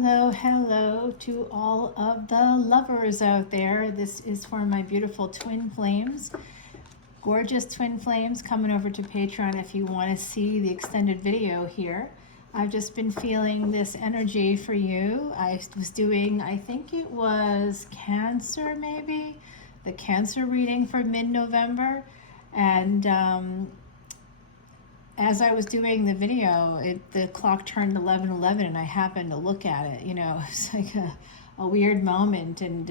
Hello, hello to all of the lovers out there. This is for my beautiful twin flames. Gorgeous twin flames coming over to Patreon if you want to see the extended video here. I've just been feeling this energy for you. I was doing, I think it was Cancer maybe, the Cancer reading for mid-November. And as I was doing the video, the clock turned 11:11, and I happened to look at it. You know, it's like a weird moment, and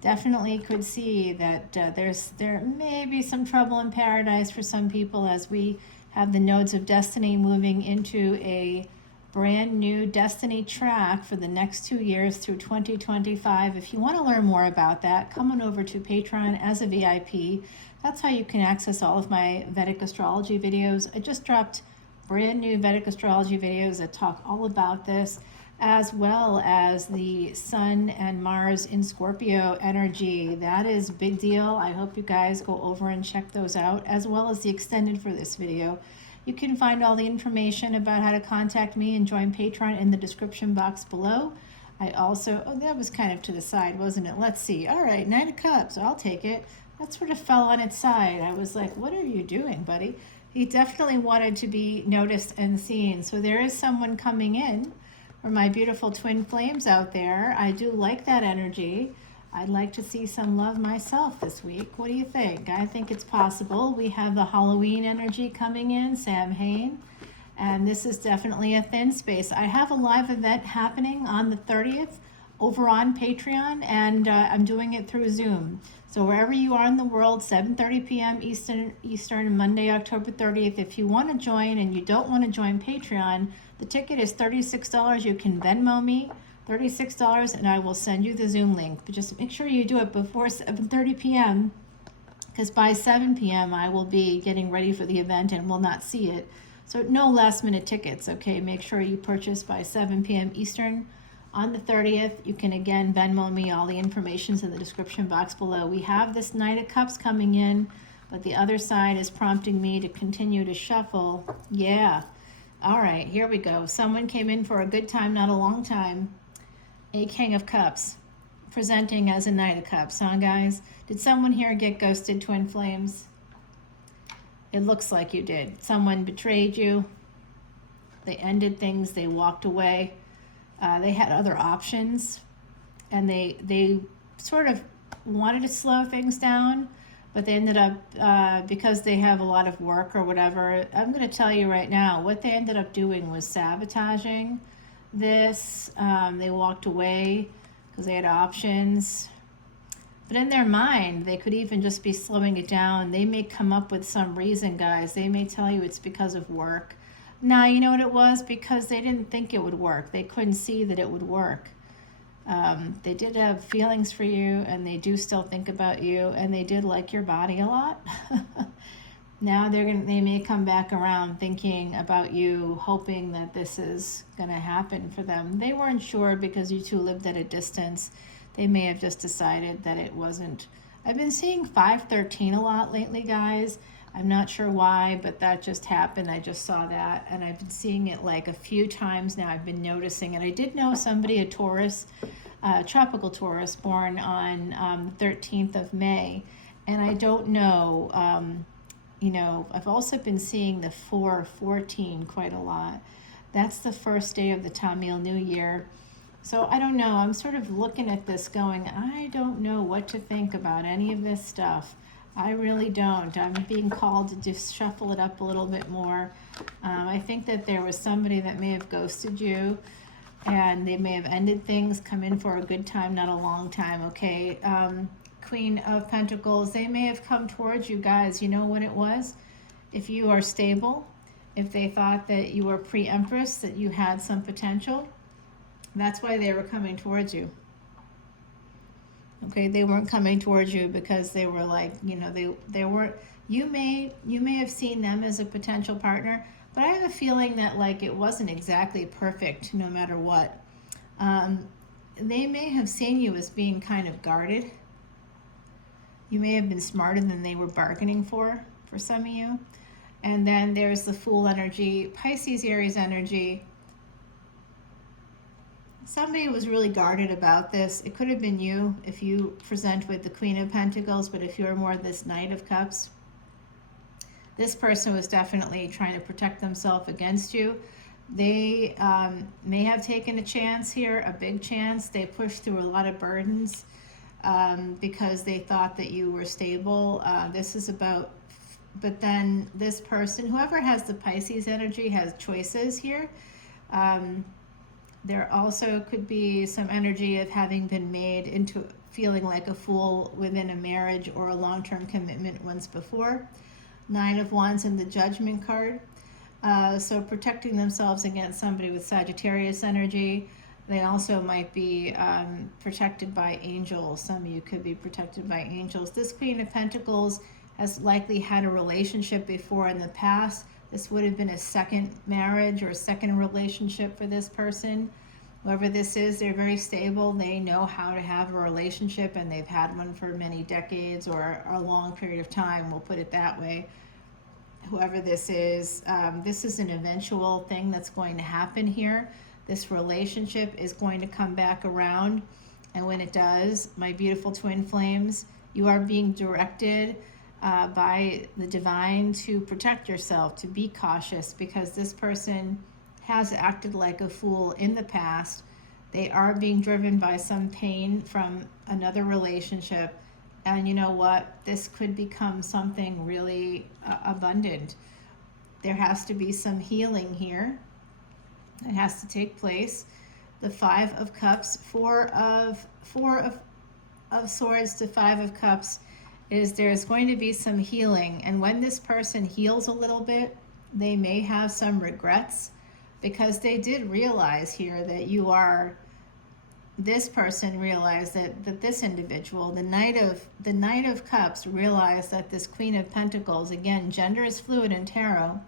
definitely could see that there may be some trouble in paradise for some people as we have the nodes of destiny moving into a brand new destiny track for the next 2 years through 2025. If you want to learn more about that, come on over to Patreon as a VIP. That's how you can access all of my Vedic Astrology videos. I just dropped brand new Vedic Astrology videos that talk all about this, as well as the Sun and Mars in Scorpio energy. That is a big deal. I hope you guys go over and check those out, as well as the extended for this video. You can find all the information about how to contact me and join Patreon in the description box below. I also, oh, that was kind of to the side, wasn't it? Let's see. All right, Knight of Cups, I'll take it. That sort of fell on its side. I was like, what are you doing, buddy? He definitely wanted to be noticed and seen. So there is someone coming in for my beautiful twin flames out there. I do like that energy. I'd like to see some love myself this week. What do you think? I think it's possible. We have the Halloween energy coming in, Samhain, and this is definitely a thin space. I have a live event happening on the 30th over on Patreon, and I'm doing it through Zoom. So wherever you are in the world, 7:30 p.m. Eastern, Monday, October 30th. If you want to join and you don't want to join Patreon, the ticket is $36. You can Venmo me $36 and I will send you the Zoom link. But just make sure you do it before 7:30 p.m. because by 7 p.m. I will be getting ready for the event and will not see it. So no last minute tickets, okay? Make sure you purchase by 7 p.m. Eastern on the 30th. You can again Venmo me. All the information's in the description box below. We have this Knight of Cups coming in, but the other side is prompting me to continue to shuffle. Yeah. All right, here we go. Someone came in for a good time, not a long time. A King of Cups, presenting as a Knight of Cups, huh, guys? Did someone here get ghosted, twin flames? It looks like you did. Someone betrayed you. They ended things. They walked away. They had other options, and they sort of wanted to slow things down, but they ended up, because they have a lot of work or whatever, I'm going to tell you right now, what they ended up doing was sabotaging this. They walked away because they had options. But in their mind, they could even just be slowing it down. They may come up with some reason, guys. They may tell you it's because of work. Now, you know what it was? Because they didn't think it would work. They couldn't see that it would work. They did have feelings for you, and they do still think about you, and they did like your body a lot. Now they may come back around thinking about you, hoping that this is going to happen for them. They weren't sure because you two lived at a distance. They may have just decided that it wasn't. I've been seeing 513 a lot lately, guys. I'm not sure why, but that just happened. I just saw that, and I've been seeing it like a few times now. I've been noticing it. I did know somebody, a Taurus, tropical Taurus, born on the 13th of May, and I don't know, you know, I've also been seeing the 414 quite a lot. That's the first day of the Tamil New Year. So I don't know. I'm sort of looking at this going, I don't know what to think about any of this stuff. I really don't. I'm being called to just shuffle it up a little bit more. I think that there was somebody that may have ghosted you, and they may have ended things, come in for a good time, not a long time, okay? Queen of Pentacles, they may have come towards you, guys. You know what it was? If you are stable, if they thought that you were pre-empress, that you had some potential, that's why they were coming towards you. Okay, they weren't coming towards you because they were like, you know, they weren't, you may have seen them as a potential partner, but I have a feeling that like it wasn't exactly perfect no matter what. They may have seen you as being kind of guarded. You may have been smarter than they were bargaining for some of you. And then there's the Fool energy, Pisces, Aries energy. Somebody was really guarded about this. It could have been you if you present with the Queen of Pentacles, but if you're more this Knight of Cups, this person was definitely trying to protect themselves against you. They may have taken a chance here, a big chance. They pushed through a lot of burdens because they thought that you were stable. This is about, but then this person, whoever has the Pisces energy, has choices here. There also could be some energy of having been made into feeling like a fool within a marriage or a long-term commitment once before. Nine of Wands and the Judgment card. So protecting themselves against somebody with Sagittarius energy. They also might be protected by angels. Some of you could be protected by angels. This Queen of Pentacles has likely had a relationship before in the past. This would have been a second marriage or a second relationship for this person. Whoever this is, they're very stable. They know how to have a relationship, and they've had one for many decades or a long period of time. We'll put it that way. Whoever this is an eventual thing that's going to happen here. This relationship is going to come back around. And when it does, my beautiful twin flames, you are being directed by the divine to protect yourself, to be cautious, because this person has acted like a fool in the past. They are being driven by some pain from another relationship. And you know what? This could become something really abundant. There has to be some healing here. It has to take place. The Five of Cups, four of Swords to Five of Cups, is there's going to be some healing. And when this person heals a little bit, they may have some regrets, because they did realize here that this person realized that this individual, the Knight of Cups, realized that this Queen of Pentacles, again, gender is fluid in tarot,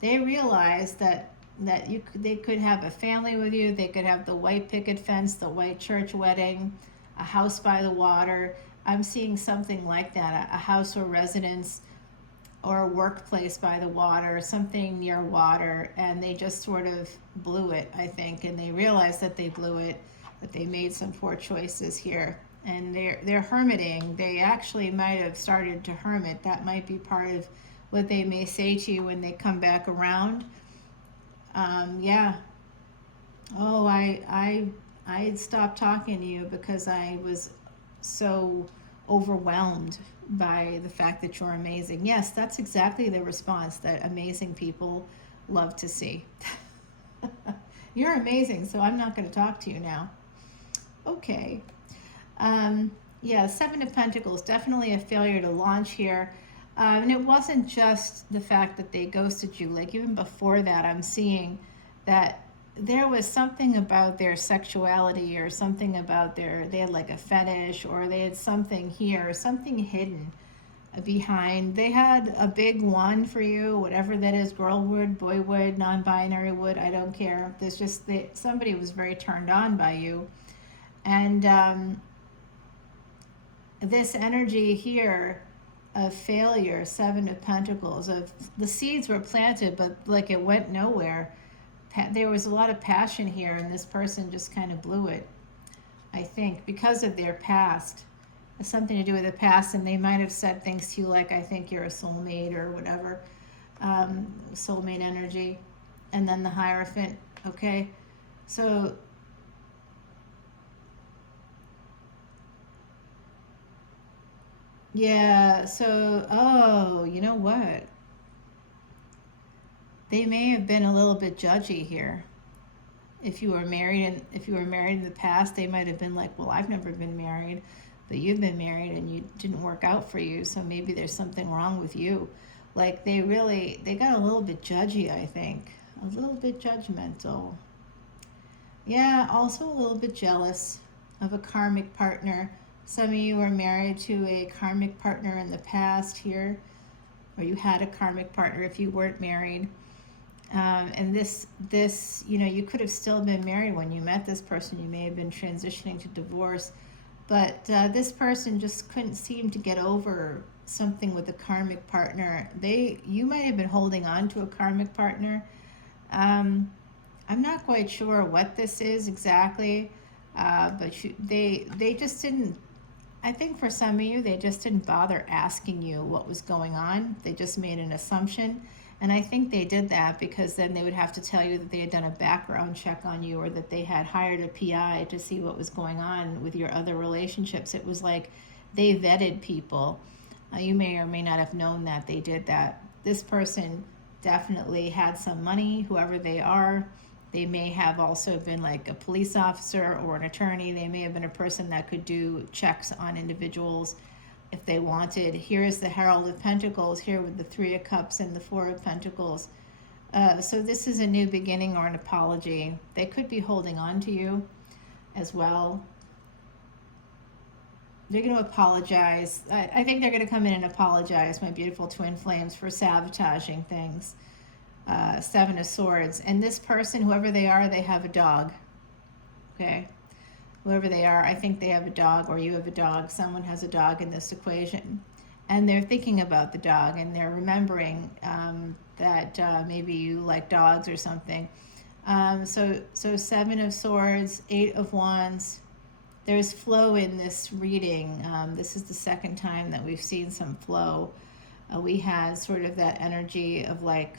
they realized that they could have a family with you. They could have the white picket fence, the white church wedding, a house by the water. I'm seeing something like that, a house or residence or a workplace by the water, something near water, and they just sort of blew it, I think, and they realized that they blew it, that they made some poor choices here. And they're hermiting. They actually might have started to hermit. That might be part of what they may say to you when they come back around. Yeah. Oh, I stopped talking to you because I was so overwhelmed by the fact that you're amazing. Yes, that's exactly the response that amazing people love to see. You're amazing, so I'm not going to talk to you now. Okay. Yeah, Seven of Pentacles, definitely a failure to launch here. And it wasn't just the fact that they ghosted you. Like, even before that, I'm seeing that there was something about their sexuality, or something about they had like a fetish, or they had something here, something hidden behind. They had a big one for you, whatever that is, girl wood, boy wood, non-binary wood, I don't care. There's just somebody was very turned on by you. And this energy here of failure, Seven of Pentacles, of the seeds were planted, but like it went nowhere. There was a lot of passion here, and this person just kind of blew it, I think, because of their past. It's something to do with the past, and they might have said things to you like, I think you're a soulmate or whatever, soulmate energy. And then the Hierophant, okay? So yeah, so, oh, you know what? They may have been a little bit judgy here. If you were married in the past, they might have been like, well, I've never been married, but you've been married and you didn't work out for you, so maybe there's something wrong with you. Like, they got a little bit judgy, I think. A little bit judgmental. Yeah, also a little bit jealous of a karmic partner. Some of you are married to a karmic partner in the past here, or you had a karmic partner if you weren't married. And this, you could have still been married when you met this person. You may have been transitioning to divorce, but this person just couldn't seem to get over something with a karmic partner. You might have been holding on to a karmic partner. I'm not quite sure what this is exactly, but they just didn't. I think for some of you, they just didn't bother asking you what was going on. They just made an assumption. And I think they did that because then they would have to tell you that they had done a background check on you, or that they had hired a PI to see what was going on with your other relationships. It was like they vetted people. You may or may not have known that they did that. This person definitely had some money, whoever they are. They may have also been like a police officer or an attorney. They may have been a person that could do checks on individuals if they wanted. Here is the Herald of Pentacles, here with the Three of Cups and the Four of Pentacles. So this is a new beginning or an apology. They could be holding on to you as well. They're going to apologize. I think they're going to come in and apologize, my beautiful twin flames, for sabotaging things. Seven of Swords. And this person, whoever they are, they have a dog. Okay? Whoever they are, I think they have a dog, or you have a dog. Someone has a dog in this equation. And they're thinking about the dog, and they're remembering that maybe you like dogs or something. So Seven of Swords, Eight of Wands. There's flow in this reading. This is the second time that we've seen some flow. We had sort of that energy of like,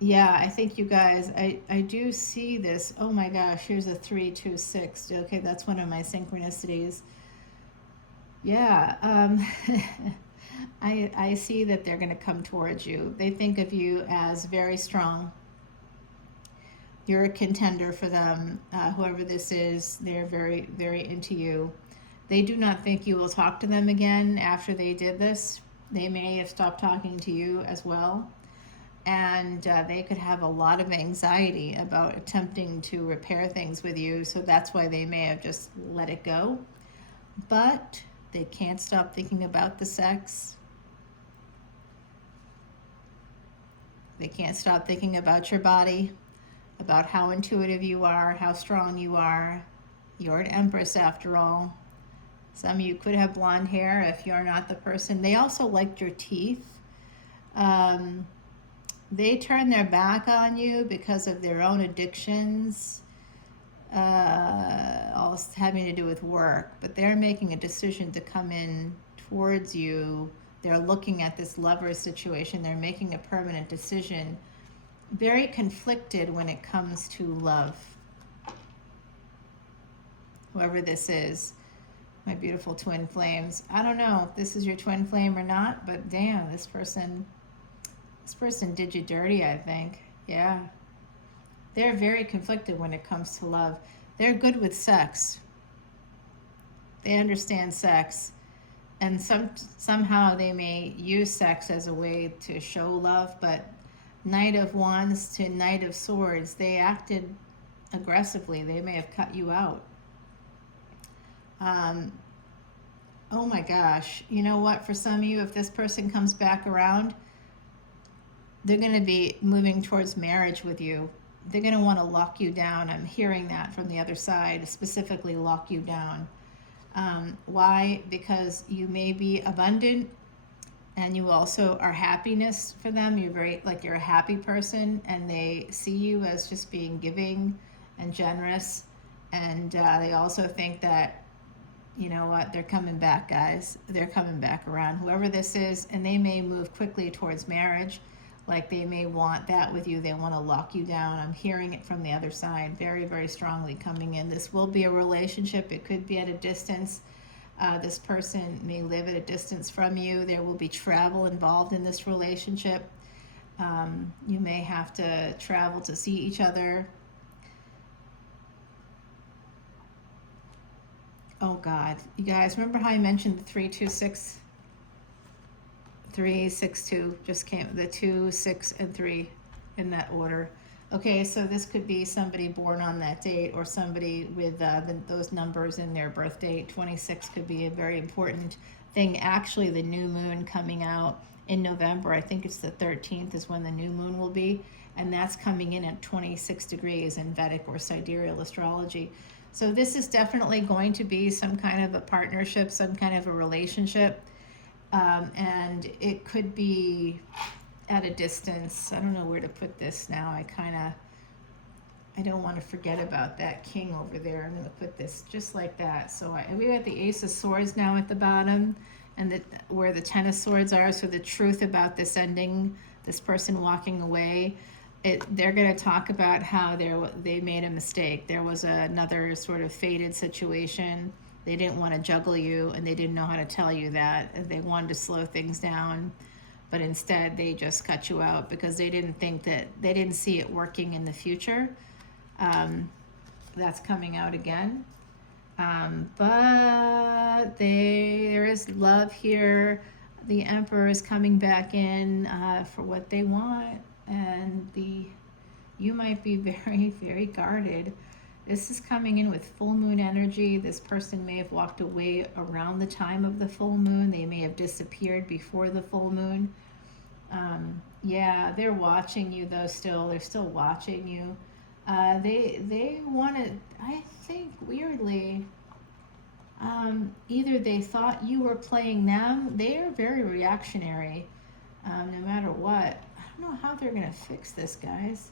yeah, I think you guys, I do see this. Oh my gosh, here's a 3, 2, 6. Okay, that's one of my synchronicities. Yeah, I see that they're going to come towards you. They think of you as very strong. You're a contender for them. Whoever this is, they're very, very into you. They do not think you will talk to them again after they did this. They may have stopped talking to you as well. And they could have a lot of anxiety about attempting to repair things with you. So that's why they may have just let it go. But they can't stop thinking about the sex. They can't stop thinking about your body, about how intuitive you are, how strong you are. You're an empress after all. Some of you could have blonde hair if you're not the person. They also liked your teeth. They turn their back on you because of their own addictions, all having to do with work. But they're making a decision to come in towards you. They're looking at this lover situation. They're making a permanent decision. Very conflicted when it comes to love. Whoever this is, my beautiful twin flames. I don't know if this is your twin flame or not, but damn, this person did you dirty, I think. Yeah. They're very conflicted when it comes to love. They're good with sex. They understand sex. And somehow they may use sex as a way to show love, but Knight of Wands to Knight of Swords, they acted aggressively. They may have cut you out. Oh my gosh. You know what? For some of you, if this person comes back around, they're going to be moving towards marriage with you. They're going to want to lock you down. I'm hearing that from the other side, specifically lock you down. Why? Because you may be abundant, and you also are happiness for them. You're a happy person, and they see you as just being giving and generous. And they also think that, you know what, they're coming back, guys. They're coming back around, whoever this is, and they may move quickly towards marriage. Like they may want that with you. They want to lock you down. I'm hearing it from the other side very, very strongly coming in. This will be a relationship. It could be at a distance. This person may live at a distance from you. There will be travel involved in this relationship. You may have to travel to see each other. Oh God, you guys, remember how I mentioned the 326? 3, 6, 2 just came, the 2, 6, and 3 in that order. Okay, so this could be somebody born on that date, or somebody with those numbers in their birth date. 26 could be a very important thing. Actually, the new moon coming out in November, I think it's the 13th is when the new moon will be, and that's coming in at 26 degrees in Vedic or sidereal astrology. So this is definitely going to be some kind of a partnership, some kind of a relationship. And it could be at a distance. I don't know where to put this now. I kind of I don't want to forget about that king over there. I'm going to put this just like that. So we got the Ace of Swords now at the bottom, and where the Ten of Swords are. So the truth about this ending, this person walking away, they're going to talk about how they made a mistake. There was another sort of fated situation. They didn't want to juggle you, and they didn't know how to tell you that. They wanted to slow things down, but instead they just cut you out because they didn't see it working in the future. That's coming out again. But there is love here. The Emperor is coming back in for what they want, and you might be very, very guarded. This is coming in with full moon energy. This person may have walked away around the time of the full moon. They may have disappeared before the full moon. Yeah, they're watching you though still. They're still watching you. They want to, I think weirdly, either they thought you were playing them. They are very reactionary, no matter what. I don't know how they're going to fix this, guys.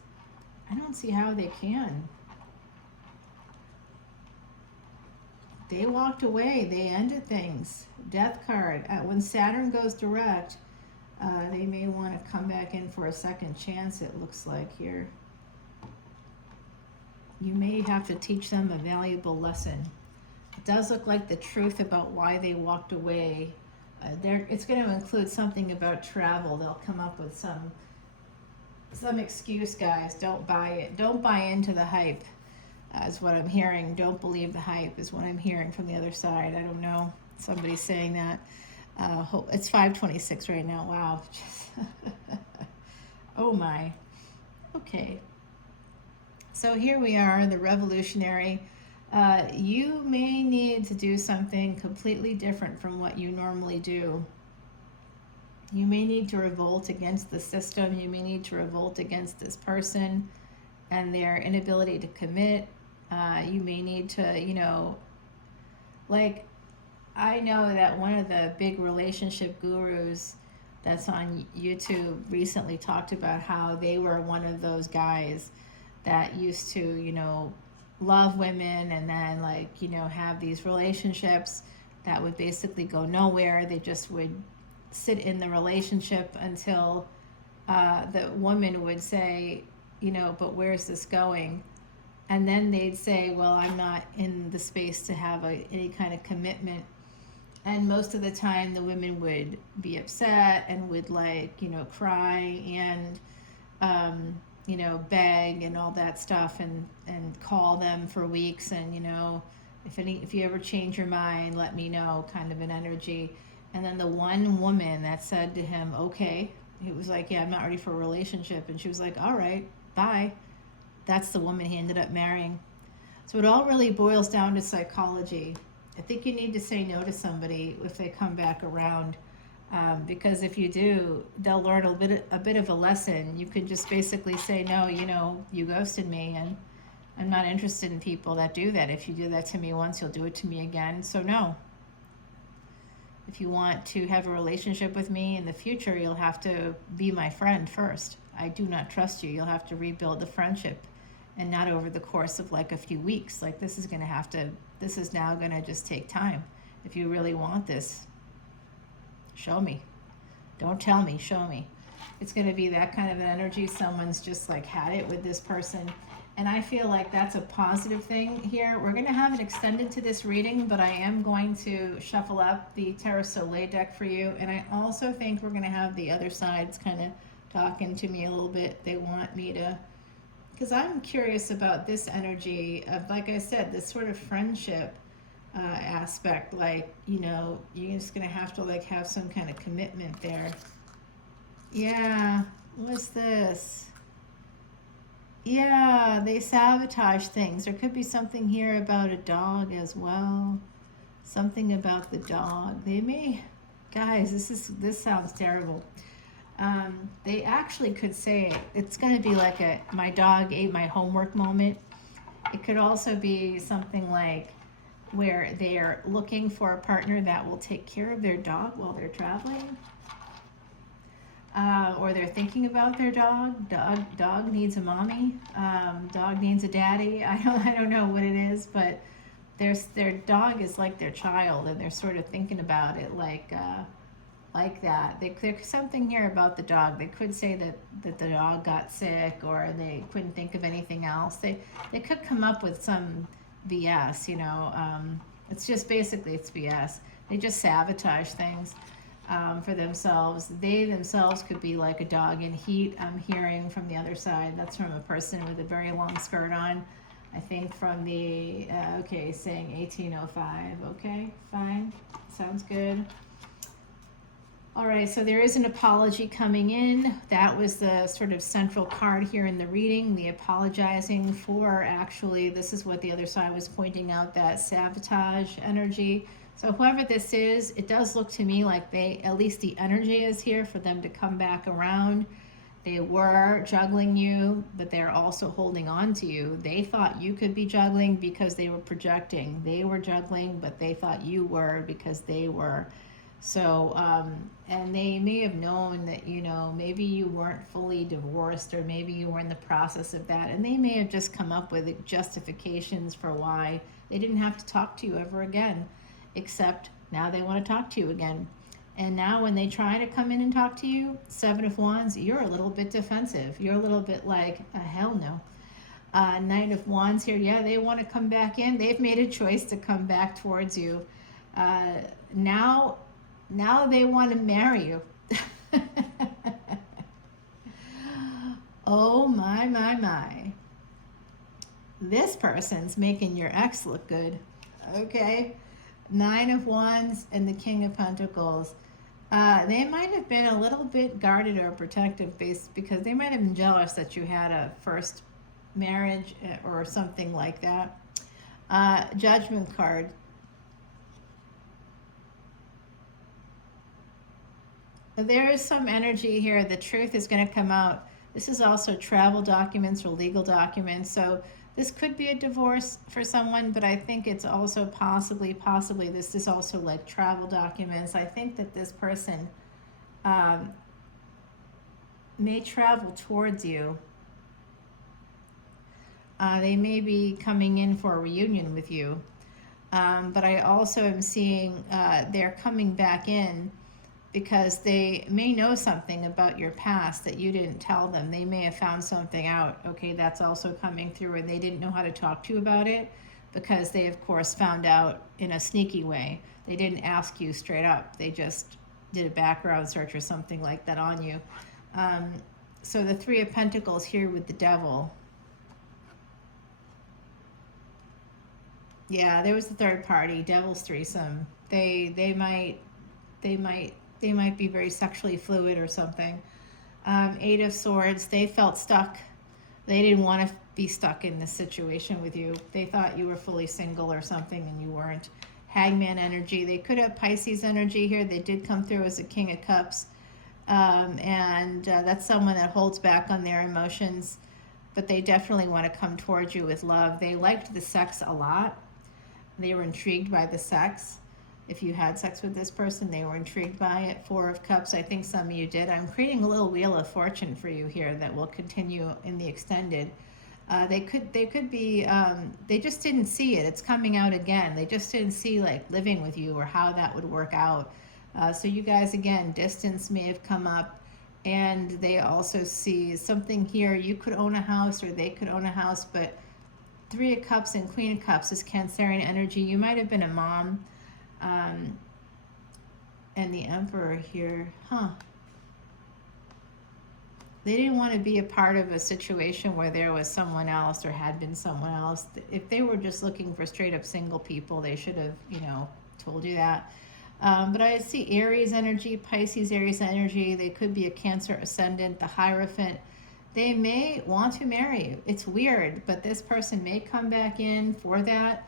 I don't see how they can. They walked away. They ended things. Death card. When Saturn goes direct, they may want to come back in for a second chance, it looks like here. You may have to teach them a valuable lesson. It does look like the truth about why they walked away. It's going to include something about travel. They'll come up with some excuse, guys. Don't buy it. Don't buy into the hype, is what I'm hearing. Don't believe the hype is what I'm hearing from the other side. I don't know. Somebody's saying that. It's 5:26 right now. Wow. Oh my. Okay. So here we are, the revolutionary. You may need to do something completely different from what you normally do. You may need to revolt against the system. You may need to revolt against this person and their inability to commit. You may need to, like, I know that one of the big relationship gurus that's on YouTube recently talked about how they were one of those guys that used to, love women and then have these relationships that would basically go nowhere. They just would sit in the relationship until the woman would say, but where's this going? And then they'd say, well, I'm not in the space to have any kind of commitment. And most of the time the women would be upset and would cry and beg and all that stuff and call them for weeks and if you ever change your mind, let me know, kind of an energy. And then the one woman that said to him, okay, he was like, yeah, I'm not ready for a relationship, and she was like, all right, bye. That's the woman he ended up marrying. So it all really boils down to psychology. I think you need to say no to somebody if they come back around. Because if you do, they'll learn a bit of a lesson. You could just basically say, no, you ghosted me, and I'm not interested in people that do that. If you do that to me once, you'll do it to me again. So no. If you want to have a relationship with me in the future, you'll have to be my friend first. I do not trust you. You'll have to rebuild the friendship, and not over the course of a few weeks. This is now going to just take time. If you really want this, show me. Don't tell me, show me. It's going to be that kind of an energy. Someone's just had it with this person. And I feel like that's a positive thing here. We're going to have an extended to this reading, but I am going to shuffle up the Terra Soleil deck for you. And I also think we're going to have the other sides kind of talking to me a little bit. They want me to, because I'm curious about this energy of, like I said, this sort of friendship aspect. You're just going to have to have some kind of commitment there. Yeah, what's this? Yeah, they sabotage things. There could be something here about a dog as well. Something about the dog. They may, guys, this sounds terrible. They actually could say it's going to be like my dog ate my homework moment. It could also be something where they are looking for a partner that will take care of their dog while they're traveling. or they're thinking about their dog. Dog needs a mommy. Dog needs a daddy. I don't know what it is, but their dog is like their child, and they're sort of thinking about it like that. There's something here about the dog. They could say that the dog got sick, or they couldn't think of anything else. They could come up with some BS, you know. It's just basically it's BS. They just sabotage things for themselves. They themselves could be like a dog in heat. I'm hearing from the other side. That's from a person with a very long skirt on. I think from the, okay, saying 1805. Okay, fine. Sounds good. All right, so there is an apology coming in. That was the sort of central card here in the reading, the apologizing for, actually, this is what the other side was pointing out, that sabotage energy. So whoever this is, it does look to me like at least the energy is here for them to come back around. They were juggling you, but they're also holding on to you. They thought you could be juggling because they were projecting. They were juggling, but they thought you were because they were. So, and they may have known that, you know, maybe you weren't fully divorced, or maybe you were in the process of that, and they may have just come up with justifications for why they didn't have to talk to you ever again, except now they want to talk to you again. And now when they try to come in and talk to you, Seven of Wands, you're a little bit defensive. You're a little bit like, hell no. Knight of Wands here, yeah, they want to come back in. They've made a choice to come back towards you. Now they want to marry you. Oh my. This person's making your ex look good. Okay. Nine of Wands and the King of Pentacles. They might have been a little bit guarded or protective based, because they might have been jealous that you had a first marriage or something like that. Judgment card. There is some energy here. The truth is going to come out. This is also travel documents or legal documents. So this could be a divorce for someone, but I think it's also possibly this is also like travel documents. I think that this person may travel towards you. They may be coming in for a reunion with you. But I also am seeing they're coming back in because they may know something about your past that you didn't tell them. They may have found something out. Okay, that's also coming through, and they didn't know how to talk to you about it because they, of course, found out in a sneaky way. They didn't ask you straight up. They just did a background search or something like that on you. So the Three of Pentacles here with the Devil. Yeah, there was a third party, Devil's threesome. They might be very sexually fluid or something. Eight of Swords, they felt stuck. They didn't want to be stuck in this situation with you. They thought you were fully single or something, and you weren't. Hangman energy, they could have Pisces energy here. They did come through as a King of Cups. And that's someone that holds back on their emotions, but they definitely want to come towards you with love. They liked the sex a lot. They were intrigued by the sex. If you had sex with this person, they were intrigued by it. Four of Cups, I think some of you did. I'm creating a little Wheel of Fortune for you here that will continue in the extended. They could be, they just didn't see it. It's coming out again. They just didn't see like living with you or how that would work out. So you guys, again, distance may have come up, and they also see something here. You could own a house or they could own a house, but Three of Cups and Queen of Cups is Cancerian energy. You might have been a mom. And the Emperor here, they didn't want to be a part of a situation where there was someone else or had been someone else. If they were just looking for straight up single people, they should have, told you that. But I see Aries energy, Pisces, Aries energy. They could be a Cancer ascendant, the Hierophant. They may want to marry you. It's weird, but this person may come back in for that.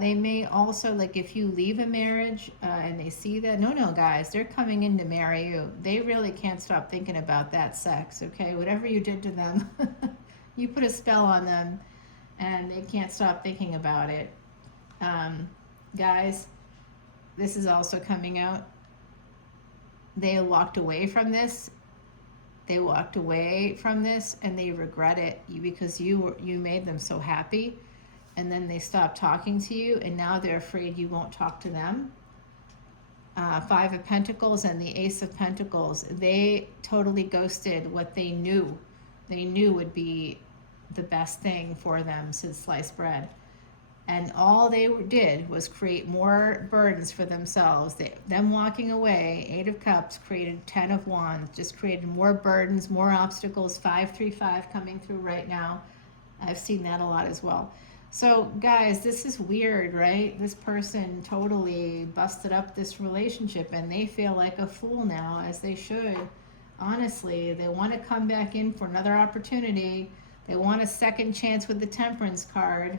They may also, like if you leave a marriage and they see that, no, guys, they're coming in to marry you. They really can't stop thinking about that sex, okay? Whatever you did to them, you put a spell on them, and they can't stop thinking about it. Guys, this is also coming out. They walked away from this they walked away from this and they regret it because you made them so happy, and then they stopped talking to you, and now they're afraid you won't talk to them. Five of Pentacles and the Ace of Pentacles, they totally ghosted what they knew would be the best thing for them since sliced bread. And all they did was create more burdens for themselves. Them walking away, Eight of Cups, created 10 of Wands, just created more burdens, more obstacles. 535 coming through right now. I've seen that a lot as well. So guys, this is weird, right? This person totally busted up this relationship and they feel like a fool now, as they should. Honestly, they want to come back in for another opportunity. They want a second chance with the Temperance card.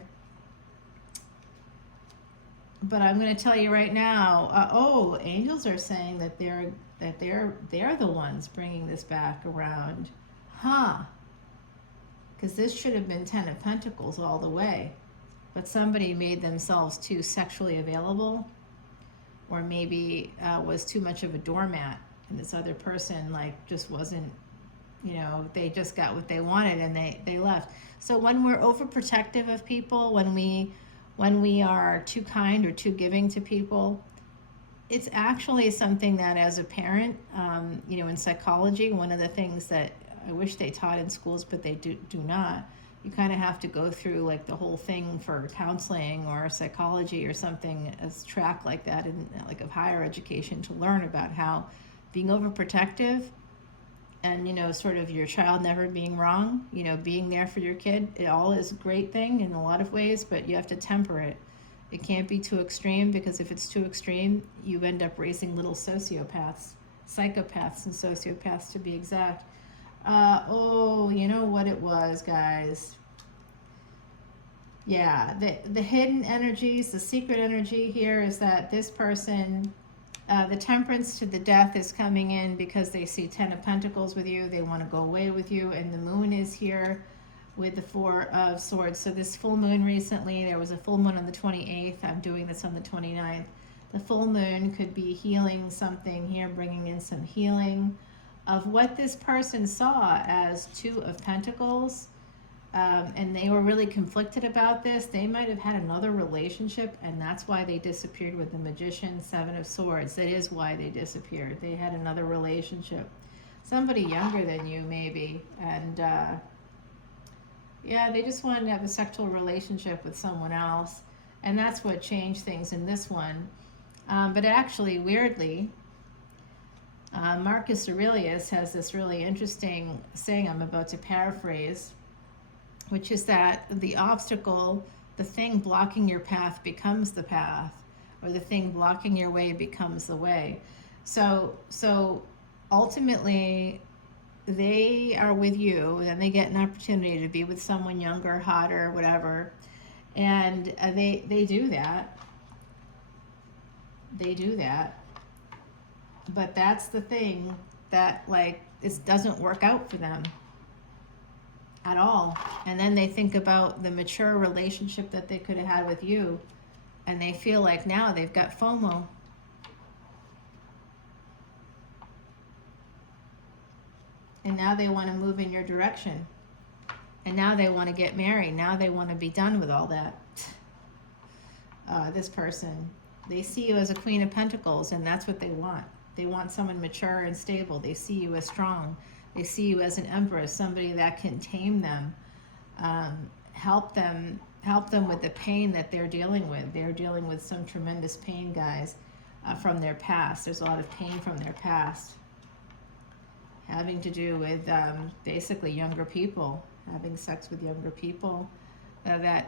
But I'm going to tell you right now, angels are saying that they're the ones bringing this back around. Because this should have been 10 of Pentacles all the way. But somebody made themselves too sexually available, or maybe was too much of a doormat, and this other person just wasn't, they just got what they wanted and they left. So when we're overprotective of people, when we are too kind or too giving to people, it's actually something that as a parent, in psychology, one of the things that I wish they taught in schools, but they do not, you kind of have to go through the whole thing for counseling or psychology or something, as track like that in of higher education, to learn about how being overprotective and sort of your child never being wrong, being there for your kid, it all is a great thing in a lot of ways, but you have to temper it. It can't be too extreme, because if it's too extreme, you end up raising little psychopaths and sociopaths to be exact. You know what it was, guys? Yeah, the hidden energies, the secret energy here is that this person, the Temperance to the Death is coming in because they see 10 of Pentacles with you. They want to go away with you, and the Moon is here with the Four of Swords. So this full moon recently, there was a full moon on the 28th. I'm doing this on the 29th. The full moon could be healing something here, bringing in some healing of what this person saw as 2 of Pentacles, and they were really conflicted about this. They might have had another relationship, and that's why they disappeared with the Magician, 7 of Swords. That is why they disappeared. They had another relationship. Somebody younger than you, maybe, and they just wanted to have a sexual relationship with someone else, and that's what changed things in this one. But actually, weirdly, Marcus Aurelius has this really interesting saying I'm about to paraphrase, which is that the obstacle, the thing blocking your path becomes the path, or the thing blocking your way becomes the way. So ultimately, they are with you, and they get an opportunity to be with someone younger, hotter, whatever, and they do that. They do that. But that's the thing that it doesn't work out for them at all. And then they think about the mature relationship that they could have had with you, and they feel like now they've got FOMO. And now they want to move in your direction. And now they want to get married. Now they want to be done with all that. This person, they see you as a Queen of Pentacles, and that's what they want. They want someone mature and stable. They see you as strong. They see you as an empress, somebody that can tame them, help them with the pain that they're dealing with. They're dealing with some tremendous pain, guys, from their past. There's a lot of pain from their past, having to do with basically younger people, having sex with younger people that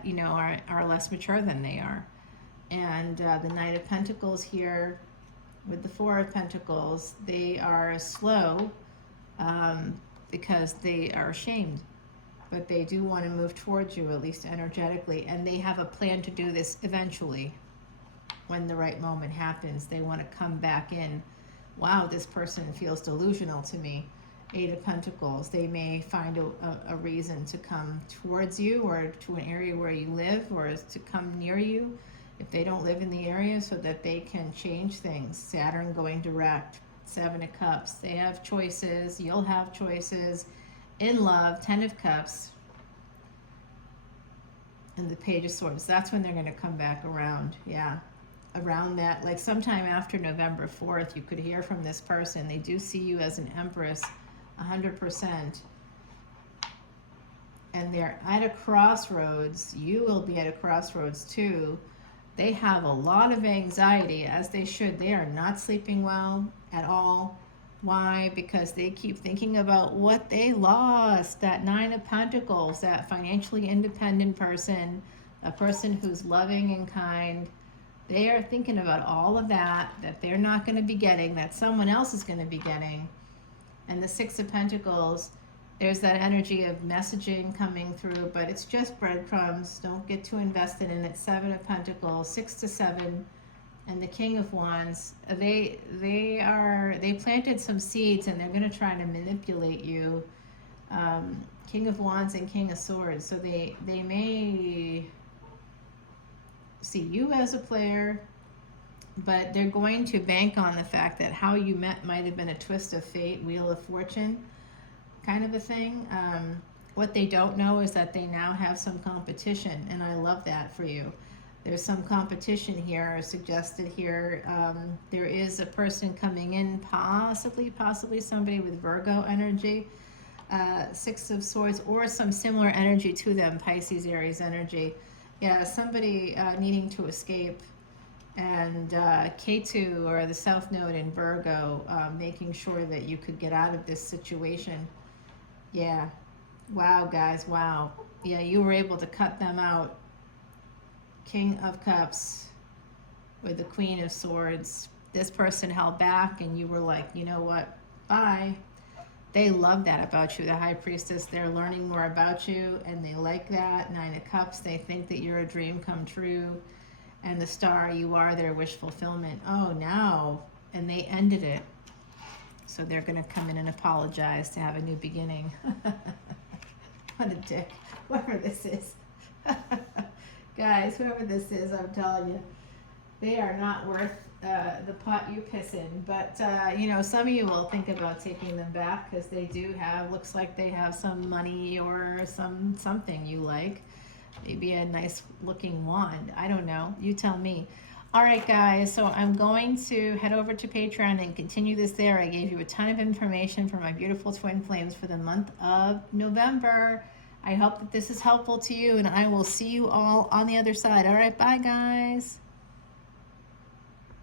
are less mature than they are. And the Knight of Pentacles here with the Four of Pentacles, they are slow because they are ashamed, but they do want to move towards you, at least energetically, and they have a plan to do this eventually. When the right moment happens, they want to come back in. Wow, this person feels delusional to me. Eight of Pentacles. They may find a reason to come towards you, or to an area where you live, or to come near you if they don't live in the area, so that they can change things. Saturn going direct. Seven of Cups. They have choices. You'll have choices. In love, Ten of Cups. And the Page of Swords. That's when they're going to come back around. Yeah. Around that, like sometime after November 4th, you could hear from this person. They do see you as an Empress, 100%. And they're at a crossroads. You will be at a crossroads too. They have a lot of anxiety, as they should. They are not sleeping well at all. Why? Because they keep thinking about what they lost. That Nine of Pentacles, that financially independent person, a person who's loving and kind. They are thinking about all of that they're not going to be getting, that someone else is going to be getting. And the Six of Pentacles, there's that energy of messaging coming through, but it's just breadcrumbs. Don't get too invested in it. Seven of Pentacles, 6 to 7. And the King of Wands, they planted some seeds and they're going to try to manipulate you. King of Wands and King of Swords. So they may see you as a player, but they're going to bank on the fact that how you met might have been a twist of fate, Wheel of Fortune kind of a thing. What they don't know is that they now have some competition, and I love that for you. There's some competition here suggested here. There is a person coming in, possibly somebody with Virgo energy, Six of Swords, or some similar energy to them, Pisces, Aries energy. Yeah, somebody needing to escape. And K2, or the South Node in Virgo, making sure that you could get out of this situation. Yeah. Wow, guys, wow. Yeah, you were able to cut them out. King of Cups with the Queen of Swords. This person held back and you were like, you know what, bye. They love that about you. The High Priestess, they're learning more about you and they like that. Nine of Cups, they think that you're a dream come true. And the Star, you are their wish fulfillment. Oh, now. And they ended it. So they're going to come in and apologize to have a new beginning. What a dick. Whoever this is. Guys, whoever this is, I'm telling you, they are not worth the pot you piss in. But, you know, some of you will think about taking them back because they do have, looks like they have some money or something you like. Maybe a nice looking wand. I don't know. You tell me. All right, guys. So I'm going to head over to Patreon and continue this there. I gave you a ton of information for my beautiful twin flames for the month of November. I hope that this is helpful to you, and I will see you all on the other side. All right, bye, guys.